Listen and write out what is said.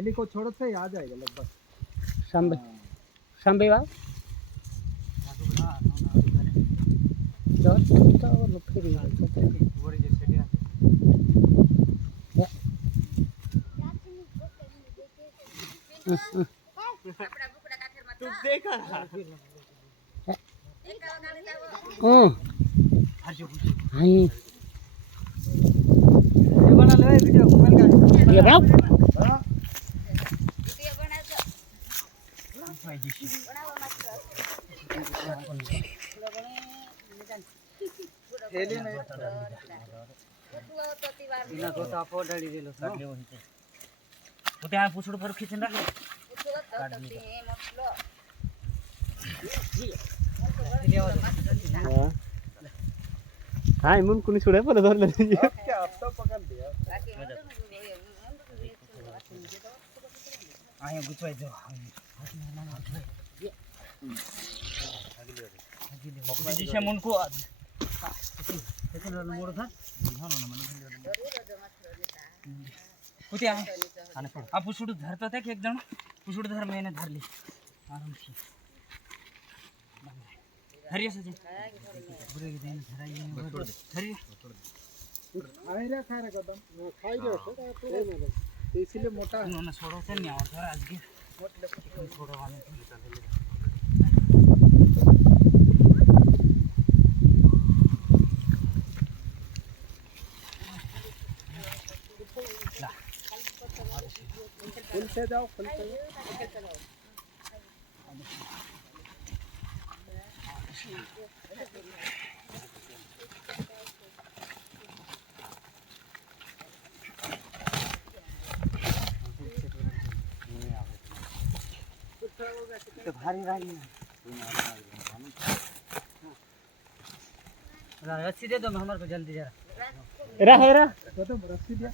थैली को छोड़ो से आ जाएगा लगभग सांबे सांबे वा जो तो लुफरी वरी जे सेडिया तू देखा हां ये बना ले वीडियो मोबाइल का ये बनाओ वीडियो बनाओ थैली नहीं इना को तापो डाली दिलो वो त्या पुछड़ पर खिचन राख हां मुन कुनी छोड़े पर धर ले क्या अब तो पकड़ लिया आया गुचवाई दो जिसे मन को मोड़ था कुत्या आप पुछड़ धरता था कि एक जण पुछड़ धर मैंने धर ली आराम से हरिया सजे बुरे दिन धराई हरिया आए रे खा रे कदम खाई जो इसलिए मोटा है उन्होंने छोड़ो थे नहीं और धर आज के छोड़ो वाले फुल से जाओ फुल से तो भारी भारी रस्सी दे दो हमारे को जल्दी जरा रा कदम रस्सी दिया